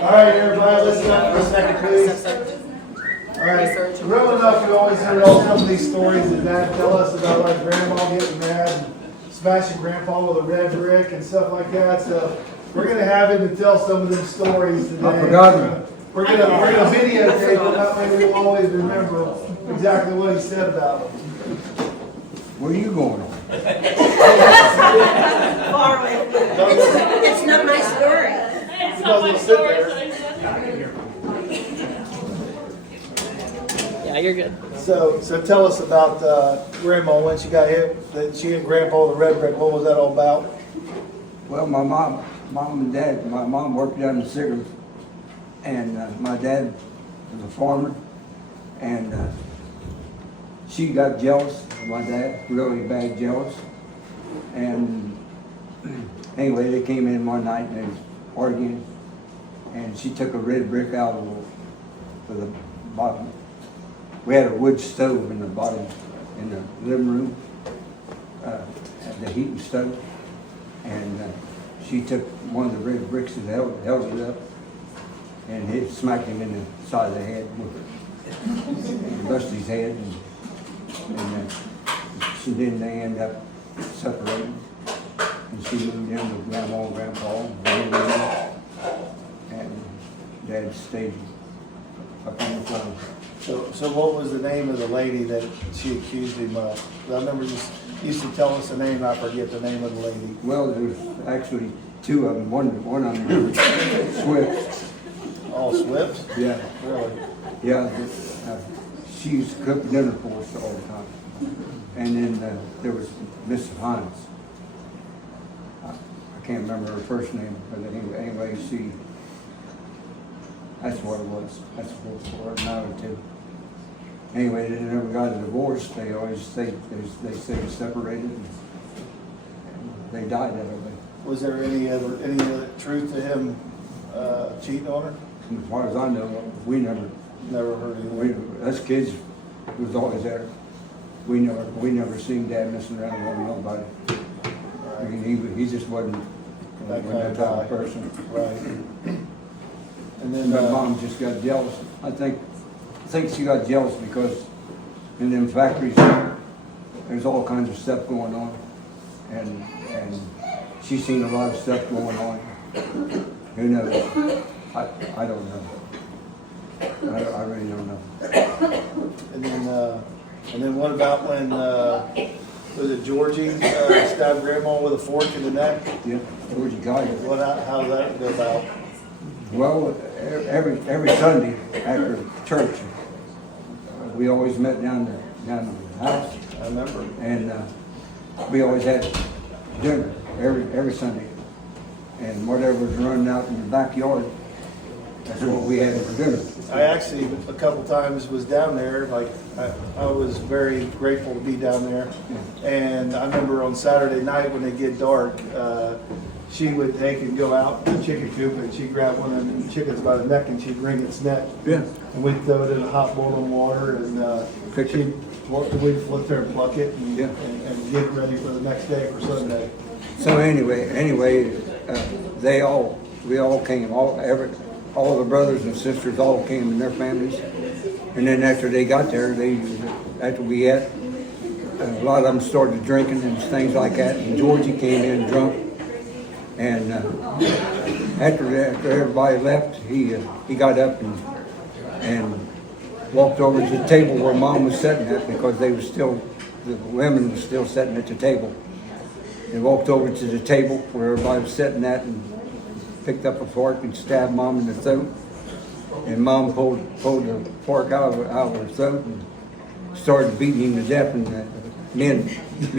right, everybody, listen up for a second, please. All right, growing up, we always heard all some of these stories that Dad tell us about, like Grandma getting mad and smashing Grandpa with a red brick and stuff like that. So we're gonna have him to tell some of them stories today. I forgot him. We're gonna videotape him. That way we'll always remember exactly what he said about them. Where are you going? Far away. It's not my story. It's not my story, so yeah, you're good. So tell us about Grandma when she got hit. That she and Grandpa with the red brick. What was that all about? Well, my mom and dad, my mom worked down in cigarettes, and my dad was a farmer, and she got jealous of my dad, really bad jealous. And anyway, they came in one night and they was arguing, and she took a red brick out of the bottom. We had a wood stove in the bottom, in the living room, the heating stove, and she took one of the red bricks and held it up, and it smacked him in the side of the head with it, and busted his head, and then they ended up separating, and she moved in with Grandma and Grandpa, and Dad stayed up on the farm. So what was the name of the lady that she accused him of? I remember you used to tell us the name. I forget the name of the lady. Well, there's actually two of them. One of them was Swift. All Swifts? Yeah. Really? Yeah, she used to cook dinner for us all the time. And then there was Miss Hines. I can't remember her first name, but anyway, that's what it was. That's what it was now too. Anyway, they never got a divorce. They always say they separated, and they died that way. Was there any other truth to him cheating on her? As far as I know, we never heard anything. Us kids was always there. We never seen Dad messing around with nobody. I mean, he just wasn't that type of person. Right. And then my mom just got jealous. I think she got jealous because in them factories there's all kinds of stuff going on, and she's seen a lot of stuff going on. Who knows? I don't know. I really don't know. And then what about when was it Georgie stabbed Grandma with a fork in the neck? Yeah, Georgie got it. How did that go about? Well, every Sunday after church, we always met down the house. I remember. And we always had dinner every Sunday. And whatever was running out in the backyard, that's what we had for dinner. I actually a couple times was down there. Like I was very grateful to be down there. And I remember on Saturday night when it get dark, she would take and go out to the chicken coop and she'd grab one of the chickens by the neck and she'd wring its neck. Yeah. And we'd throw it in hot boiling water and we'd flip there and pluck it and get ready for the next day for Sunday. So anyway, we all came, all the brothers and sisters all came in their families, and then after they got there, after we ate, a lot of them started drinking and things like that. And Georgie came in drunk, and after everybody left, he got up and walked over to the table where Mom was sitting at, because the women were still sitting at the table. They walked over to the table where everybody was sitting at and picked up a fork and stabbed Mom in the throat. And Mom pulled the fork out of her throat and started beating him to death. And me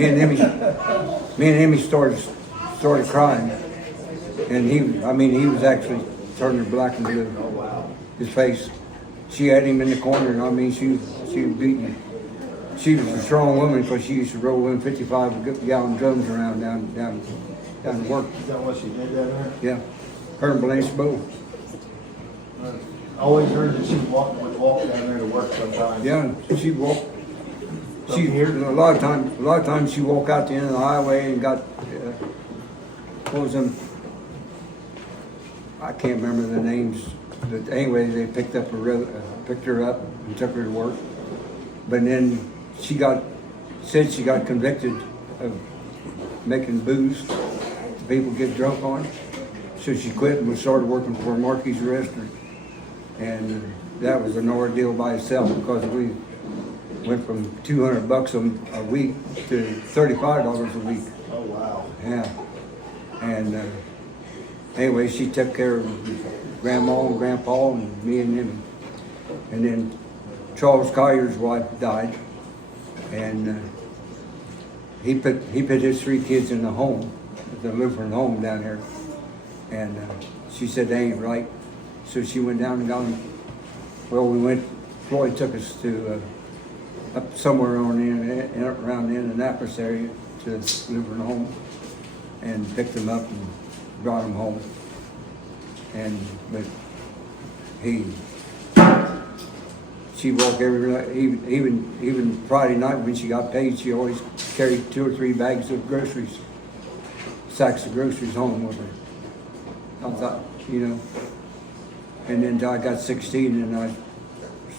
and Emmy started crying. And he was actually turning black and blue. His face. She had him in the corner, and she was beating him. She was a strong woman because she used to roll in 55-gallon drums around down to work. Is that what she did down there? Yeah, her and Blanche both. I always heard that she would walk down there to work sometimes. Yeah, she walked. A lot of times she walked out the end of the highway and got what was them? I can't remember the names, but anyway, they picked her up and took her to work. But then said she got convicted of making booze people get drunk on. So she quit and started working for Marky's Restaurant. And that was an ordeal by itself because we went from $200 a week to $35 a week. Oh, wow. Yeah. And anyway, she took care of Grandma and Grandpa and me and them. And then Charles Collier's wife died. And he put his 3 kids in the home, the Lutheran home down there. And she said, they ain't right. So she went down and got them. Well, Floyd took us to up somewhere around the Indianapolis area to the Lutheran home and picked them up and brought them home. But she walked every night, even Friday night when she got paid, she always carried 2 or 3 bags of groceries, sacks of groceries home with her. I thought, and then until I got 16 and I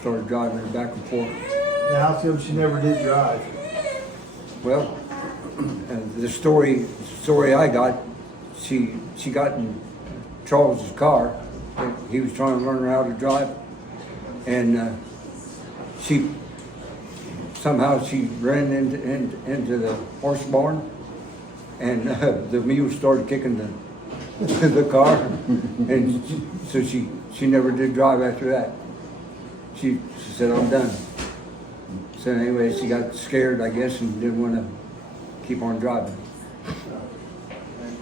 started driving her back and forth. Now, how come she never did drive? Well, the story I got, she got in Charles's car. He was trying to learn her how to drive, and she ran into the horse barn, and the mule started kicking the car, and so she never did drive after that. She said, I'm done. So anyway, she got scared, I guess, and didn't want to keep on driving.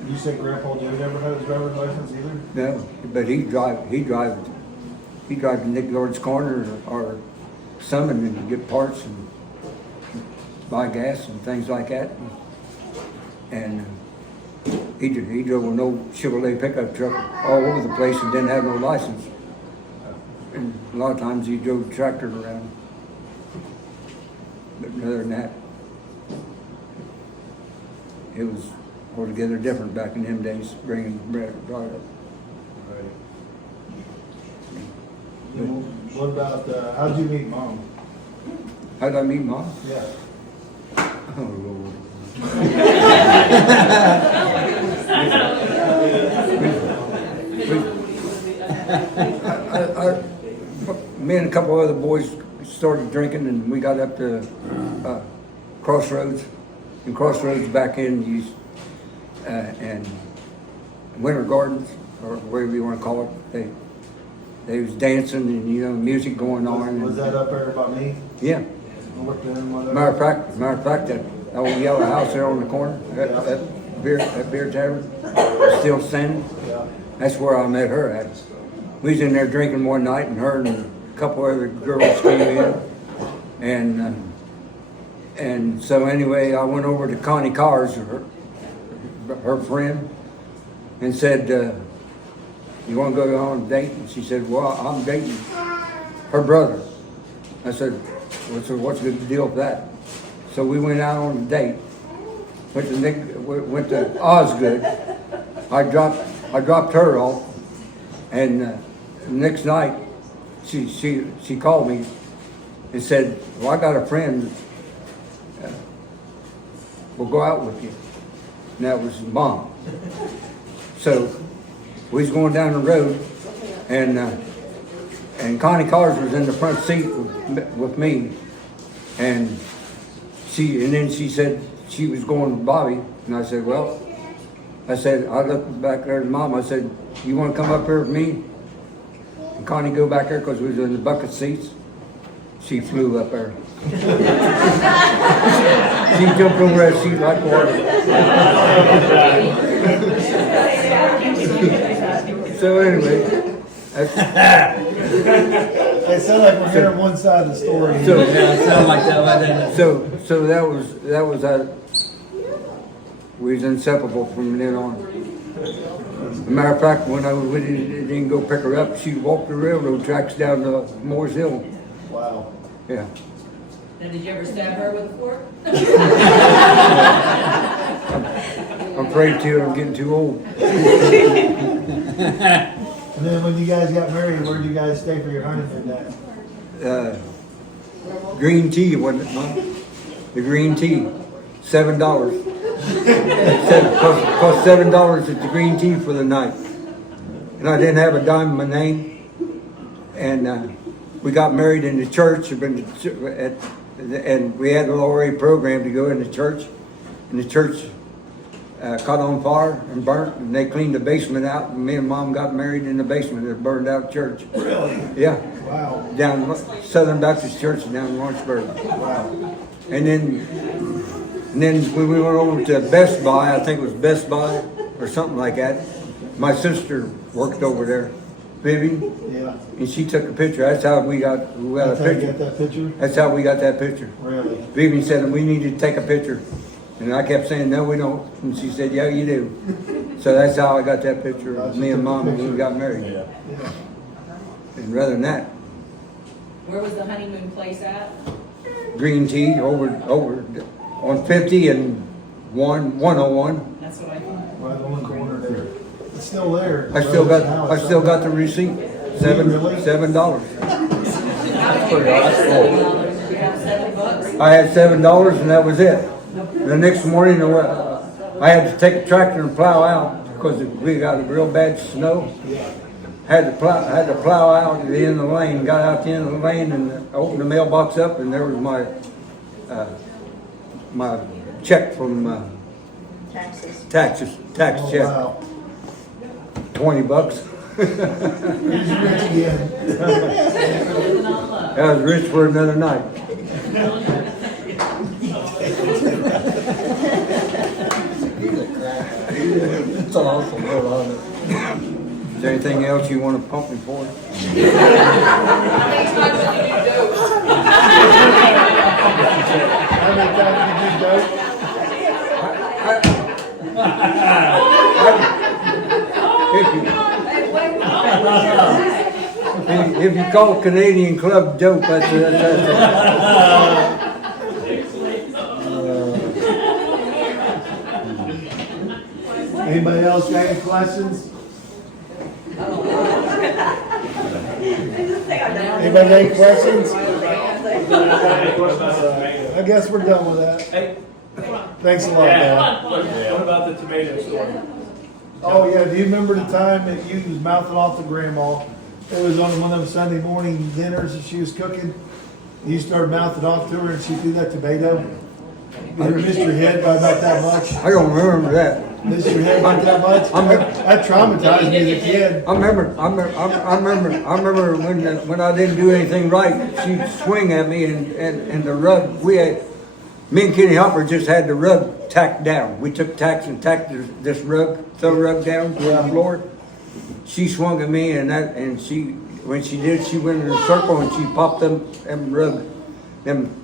You said Grandpa Joe never had his driver's license either? No, but he drive to Nick Lord's Corner or Summon and get parts and buy gas and things like that. And he drove an old Chevrolet pickup truck all over the place and didn't have no license. And a lot of times he drove tractors around. But other than that, it was altogether different back in them days, bringing bread product. Right. What about, how'd you meet Mom? How did I meet Mom? Yeah. Oh, Lord. Me and a couple other boys started drinking, and we got up to Crossroads. And Crossroads back in and Winter Gardens, or whatever you want to call it. They was dancing and music going on. Was that up there by me? Yeah. Matter of fact, that old yellow house there on the corner, that beer tavern, still standing. Yeah. That's where I met her at. We was in there drinking one night, and her and a couple other girls came in, and so anyway, I went over to Connie Cars, her friend, and said, "You want to go on a date?" And she said, "Well, I'm dating her brother." I said, "So what's the deal with that?" So we went out on a date. Went to Osgood. I dropped her off, and the next night she called me and said, "Well, I got a friend. We'll go out with you." And that was Mom. So we was going down the road, and Connie Cars was in the front seat with me, and then she said she was going with Bobby, and I said, "Well," I looked back there at Mom. I said, "You want to come up here with me?" And Connie go back there because we was in the bucket seats. She flew up there. She jumped over that seat like water. So anyway, It sounds like we're hearing one side of the story. So, It sounded like that. so that was we was inseparable from then on. As a matter of fact, when we didn't go pick her up, she walked the railroad tracks down to Moores Hill. Wow. Yeah. Now, did you ever stab her with a fork? I'm afraid to. I'm getting too old. And then when you guys got married, where did you guys stay for your honeymoon at? Green tea, wasn't it, Mom? The green tea, $7. Cost $7 at the green tea for the night. And I didn't have a dime in my name. And we got married in the church, and we had a little program to go in the church. And the church caught on fire and burnt, and they cleaned the basement out. And me and Mom got married in the basement of a burned out church. Really? Yeah. Wow. Down Southern Baptist Church down in Lawrenceburg. Wow. And then when we went over to Best Buy, I think it was Best Buy or something like that, my sister worked over there, Vivian, Yeah. and she took a picture. That's how we got a That's how you picture. got that picture? That's how we got that picture. Really? Vivian said, we need to take a picture. And I kept saying, no, we don't. And she said, yeah, you do. So that's how I got that picture of me and Mom when we got married. Yeah. And rather than that, Where was the honeymoon place at? green tea over on 50 and 101. That's what I thought. Right on the corner there. It's still there. I still got the receipt. $7. You have $7. I had $7 and that was it. The next morning, I had to take a tractor and plow out because we got a real bad snow. Had to plow out at the end of the lane. Got out the end of the lane and opened the mailbox up, and there was my my check from tax Oh, check. wow. $20. He's rich again. Living on love. I was rich for another night. It's an awful lot on it. Is there anything else you want to pump me for? How many times did you do If you call it Canadian Club joke, that's Anybody else got any questions? Anybody got any questions? I guess we're done with that. Hey, Thanks a lot, Dad. what about the tomato story? Oh, yeah, do you remember the time that you was mouthing off to Grandma? It was on one of them Sunday morning dinners that she was cooking. You started mouthing off to her and she threw that tomato. You missed your head by about that much. I don't remember that. Missed your head by that much. That traumatized me as a kid. I remember when I didn't do anything right, she'd swing at me and the rug, me and Kenny Hopper just had the rug tacked down. We took tacks and tacked this rug, throw rug down to the floor. She swung at me when she did, she went in a circle and she popped them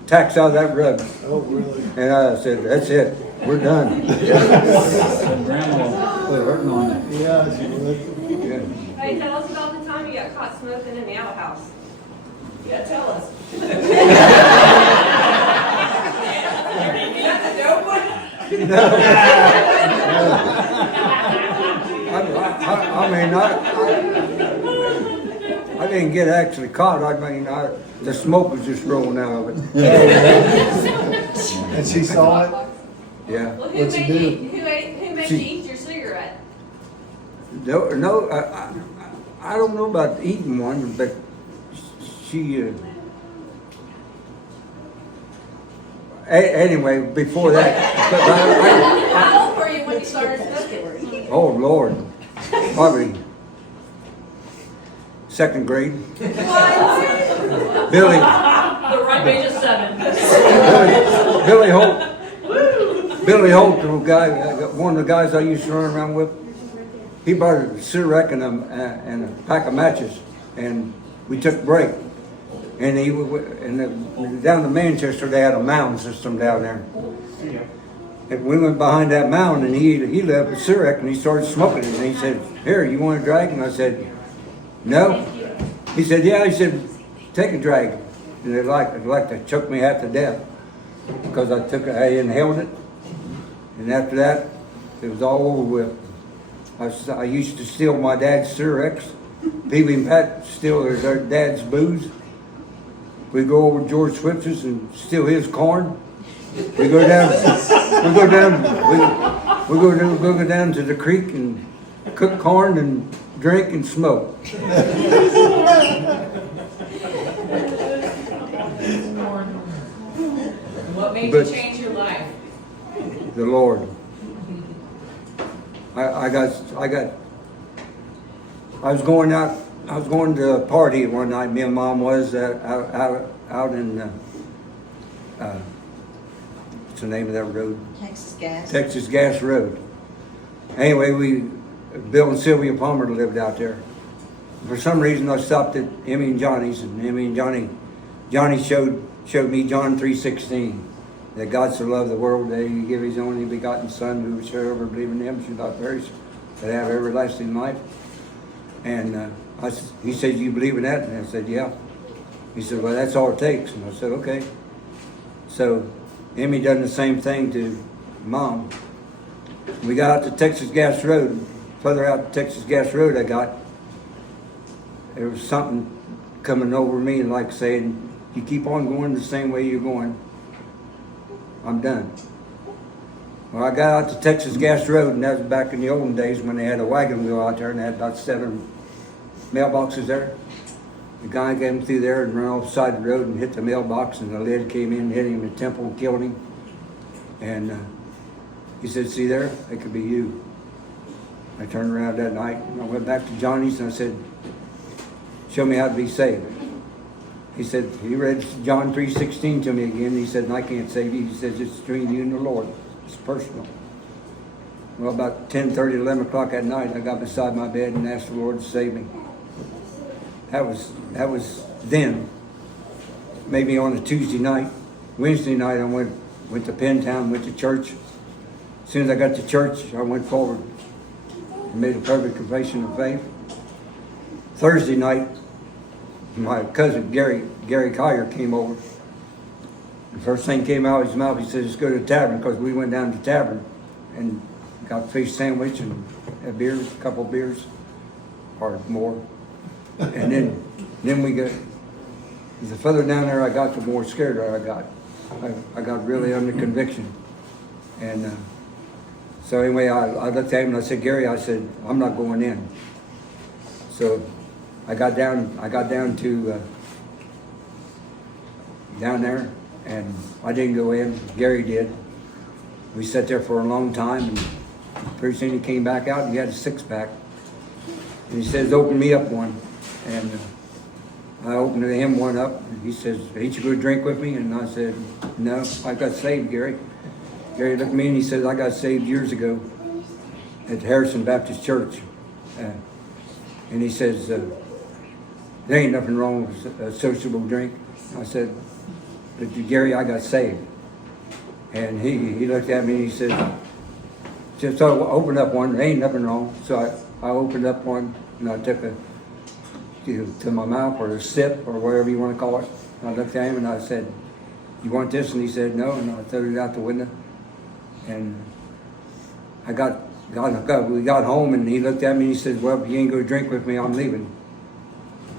tacks out of that rug. Oh, really? And I said, that's it, we're done. Grandma put hurting on it. Yeah, she would. Yeah. Hey, tell us about the time you got caught smoking in the outhouse. Yeah, tell us. I didn't get actually caught. The smoke was just rolling out of it. And she saw it? Yeah. Well, What'd you do? who made you eat your cigarette? No, I don't know about eating one, but she. Anyway, before that, How old were you when you started smoking? oh Lord, probably second grade. Billy. The right age of 7. Billy Holt. Billy Holt, the guy, one of the guys I used to run around with, he brought a cigarette and a pack of matches, and we took a break. And down to Manchester, they had a mound system down there. And we went behind that mound, and he left a cigarette, and he started smoking it. And he said, "Here, you want a drag?" And I said, "No." He said, "Yeah." He said, "Take a drag." And it like to choke me half to death because I inhaled it, and after that, it was all over with. I used to steal my dad's cigarettes Pee-wee and Pat steal their dad's booze. We go over to George Swipser's and steal his corn. We go down to the creek and cook corn and drink and smoke. What made But- you change your life? The Lord. I was going to a party one night. Me and Mom was out in what's the name of that road? Texas gas. Texas Gas Road. Anyway, Bill and Sylvia Palmer lived out there. For some reason, I stopped at Emmy and Johnny's, and Emmy and Johnny showed me John 3:16. That God so loved the world that He gave His only begotten Son, who whosoever believe in Him should not perish, but have everlasting life. And he said, "You believe in that?" And I said, "Yeah." He said, "Well, that's all it takes." And I said, "Okay." So Emmy done the same thing to Mom. We got out to Texas Gas Road. Further out to Texas Gas Road, there was something coming over me, and like saying, "You keep on going the same way you're going, I'm done." Well, I got out to Texas Gas Road, and that was back in the olden days when they had a wagon wheel out there and they had about 7 mailboxes there. The guy came through there and ran off the side of the road and hit the mailbox, and the lid came in, hit him in the temple and killed him. And he said, "See there, that could be you." I turned around that night and I went back to Johnny's and I said, "Show me how to be saved." He said, he read John 3:16 to me again. He said, "And I can't save you." He says, "It's between you and the Lord. It's personal." Well, about 10:30, 11 o'clock at night, I got beside my bed and asked the Lord to save me. That was then. Maybe on a Tuesday night. Wednesday night, I went to Pentown, went to church. As soon as I got to church, I went forward and made a public confession of faith. Thursday night, my cousin Gary Collier came over. The first thing came out of his mouth, he said, "Let's go to the tavern," because we went down to the tavern and got a fish sandwich and a beer, a couple of beers, or more. And then we got, the further down there I got, the more scared I got. I got really under conviction. And so anyway, I looked at him and I said, "Gary," I said, "I'm not going in." So I got down to down there, and I didn't go in. Gary did. We sat there for a long time, and pretty soon he came back out and he had a 6-pack. And he says, "Open me up one." And I opened him one up, and he says, "Ain't you going to drink with me?" And I said, "No, I got saved, Gary." Gary looked at me and he said, "I got saved years ago at Harrison Baptist Church." And he says, "There ain't nothing wrong with a sociable drink." I said, "But Gary, I got saved." And he looked at me and he said, "Just open up one, there ain't nothing wrong." So I opened up one and I took to my mouth, or a sip, or whatever you want to call it. And I looked at him and I said, "You want this?" And he said, "No." And I threw it out the window. And we got home and he looked at me and he said, "Well, if you ain't going to drink with me, I'm leaving."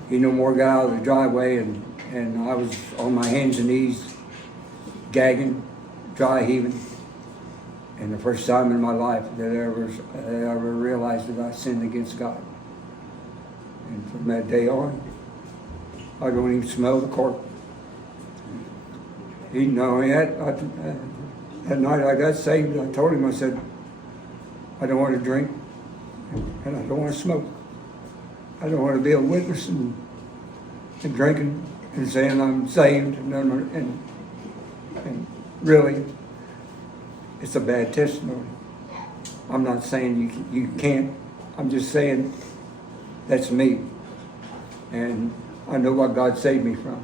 He no more got out of the driveway, and I was on my hands and knees, gagging, dry heaving. And the first time in my life that I ever realized that I sinned against God. And from that day on, I don't even smell the cork. He know that night I got saved, I told him, I said, "I don't want to drink, and I don't want to smoke. I don't want to be a witness and drinking and saying I'm saved, and really, it's a bad testimony. I'm not saying you can't. I'm just saying that's me. And I know what God saved me from.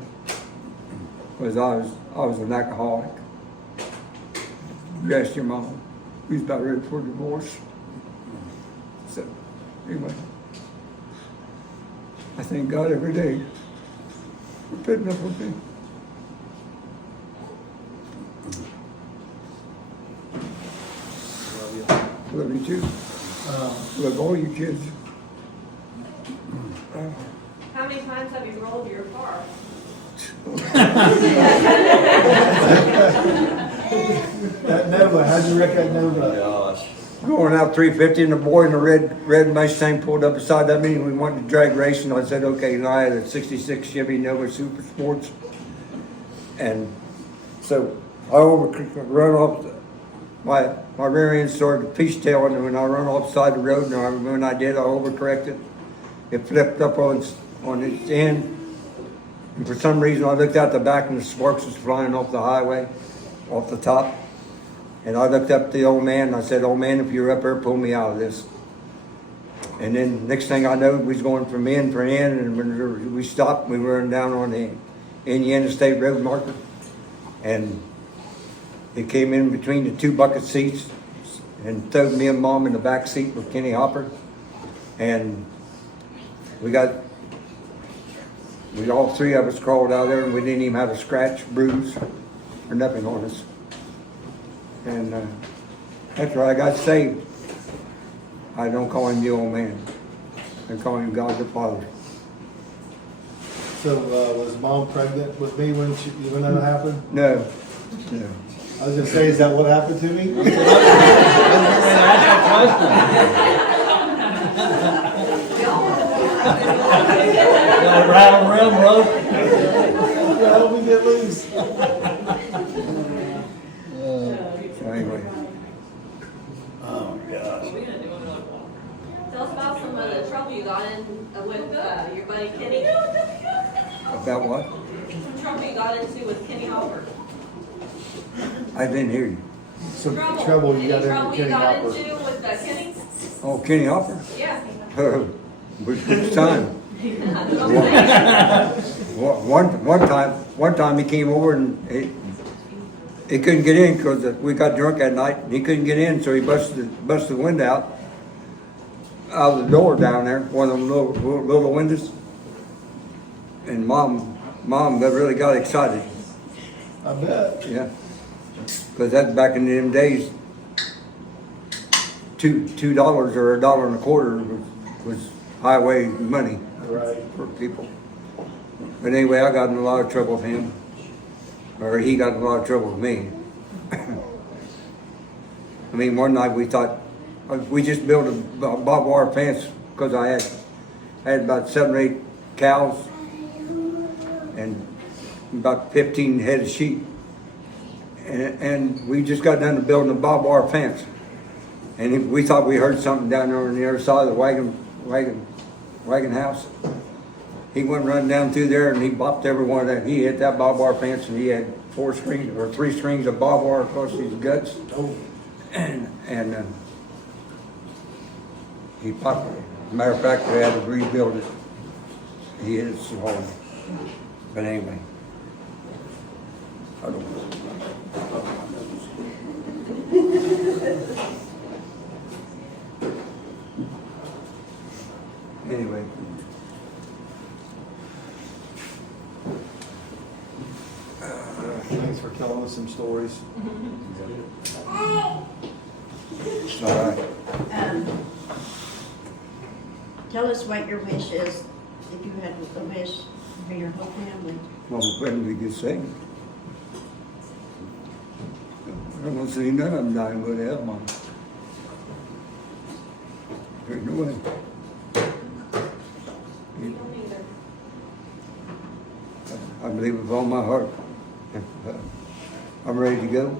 Because I was an alcoholic. You asked your mom. We was about ready for divorce. So, anyway. I thank God every day for putting up with me. Love you too. Love all you kids. times have you rolled your car? That Nova, how'd you wreck that Nova? Gosh. Going out 350 and the boy in the red Mustang pulled up beside that me and we wanted to drag racing. I said, okay, and I had a 66 Chevy Nova Super Sports. And so I run off, my rear end started fishtailing and when I run off the side of the road and when I did, I overcorrected. It flipped up on its end. And for some reason I looked out the back and the sparks was flying off the highway, off the top. And I looked up to the old man and I said, old man, if you're up there, pull me out of this. And then next thing I know, we was going from end for end and when we stopped, we were down on the Indiana State Road marker. And it came in between the two bucket seats and threw me and Mom in the back seat with Kenny Hopper. And we all three of us crawled out there and we didn't even have a scratch, bruise, or nothing on us. And after I got saved, I don't call him the old man. I call him God the Father. So, was Mom pregnant with me when that happened? No. I was gonna say, is that what happened to me? Rattle rim rope. How did we get loose? So anyway, Oh, gosh. Tell us about some of the trouble you got in with your buddy Kenny. about what? Some trouble you got into with Kenny Hopper. I didn't hear you. Some trouble you got Any trouble into you Kenny got Hopper. into with Kenny? Oh, Kenny Hopper? Yeah. Which time? One time he came over and he couldn't get in because we got drunk that night and he couldn't get in, so he busted the window out of the door down there, one of them little windows. And mom really got excited. I bet. Yeah, because that's back in them days. $2 or $1.25 was highway money Right. for people. But anyway, I got in a lot of trouble with him, or he got in a lot of trouble with me. I mean, one night we thought we just built a barbed wire fence because I had about 7 or 8 cows and about 15 head of sheep, and we just got done building a barbed wire fence, and we thought we heard something down there on the other side of the wagon house. He went running down through there and he bopped every one of that. He hit that barbed wire fence and he had 3 strings of barbed wire across his guts. Oh, And he popped it. As a matter of fact, we had to rebuild it. He hit it so hard. But anyway, I don't Anyway. thanks for telling us some stories. All right. Tell us what your wish is, if you had a wish for your whole family. Well, when we get saved. I don't want to see none of them dying go to hell, Mom. There's no way. I believe with all my heart. I'm ready to go,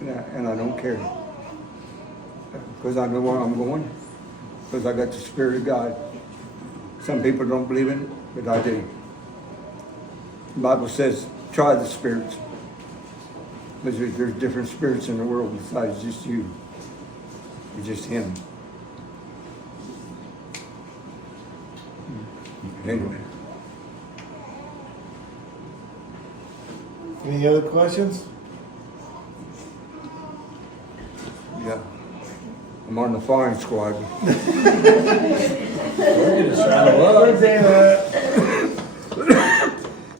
and I don't care. Because I know where I'm going, because I got the Spirit of God. Some people don't believe in it, but I do. The Bible says, try the spirits. Because there's different spirits in the world besides just you. It's just Him. Anyway. Any other questions? Yeah. I'm on the firing squad. We're gonna sign a Don't say that.